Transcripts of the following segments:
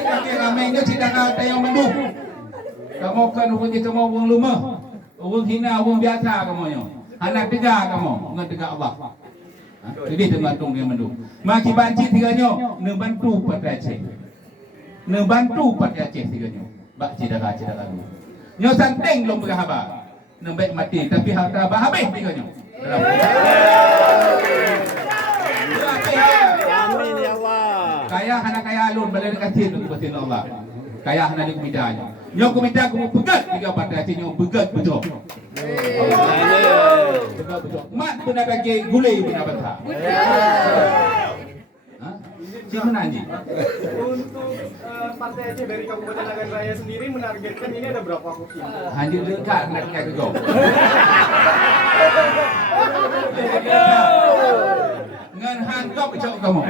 Ini ramainya tidak ada yang mendung. Kamu kan orang je kamu orang lumah. Orang hina, orang biasa kamu nyo. Anak tegak kamu, dengan tegak Allah. Jadi tergantung dia mendung. Maki banci tiganya, membantu pada Aceh. Membantu pada Aceh tiganya. Bak cidara lalu. Nyo santeng belum berhaba. Nembek mati tapi harta habis tiganya. Amin ya Allah. Kaya anak kaya alun balai kasih tu batin Allah. Kaya anak di kumidanya. Nyo kumida kumu pegat tiga pada Aceh nyo pegat betul. Betul. Mat benar bagi gulai benar betul. Si mana anjing? Untuk Partai Aceh dari Kabupaten Nagan Raya sendiri menargetkan ini ada berapa kursi? Anjing dekat nak ke kau. Ngan hanggap cak kamu.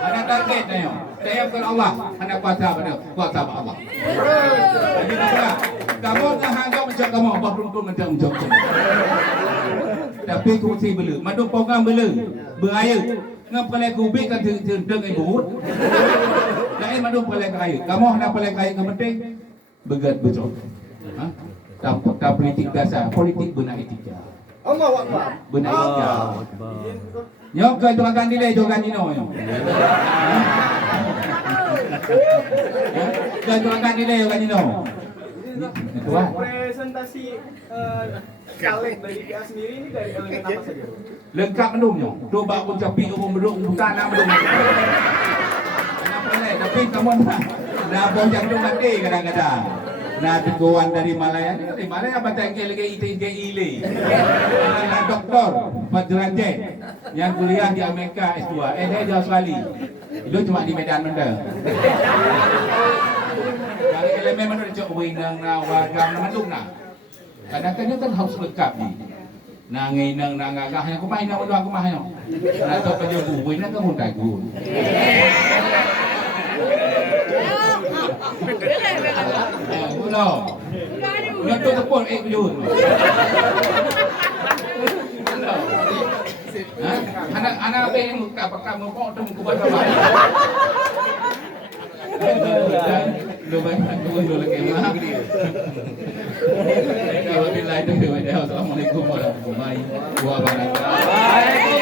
Ada target ni. Saya bukan Allah, anak kuasa pada kuasa Allah. Jadi nak kamu ngan hanggap cak kamu, apa runtuh macam macam. Tapi kursi bela, madu program bela, beraya. Ngap pelai kubik kan tentang ibu. Lain madu pelai kaya. Kamu hendak pelai kaya ke penting? Begat betul. Tak politik biasa, politik benar etika. Allah Akbar. Benar etika. Nyok ke tuakan nilai jogan dino nyok. Ke tuakan nilai jogan dino. Tuan. Presentasi caleg dari PA sendiri ini dari elemen apa saja? Lengkap mendungnya. Coba pun capi umum mendung bukan nama mendung. Kenapa ni? Tapi kamu nak bojang tu mati kadang-kadang. Nah teguhan dari Malaya ni dari Malaya baca lagi ITGI. Nah doktor Fadranjen yang kuliah di Amerika S2. Dia di Australia. Itu cuma di Medan Menda. Kalau elemen mana cok winang na wagam na mandung na. Kadang-kadang kan harus lengkap ni. Nanginang nangagah yang kumain na wala kumain. Na to pa yung buwin na kamu tagun. Ulo. Ngato tepon yun. Anak apa yang apakah mau kok temu kubat apa? Lu banyak dulu lagi mah. Kalau bila itu, assalamualaikum warahmatullahi wabarakatuh.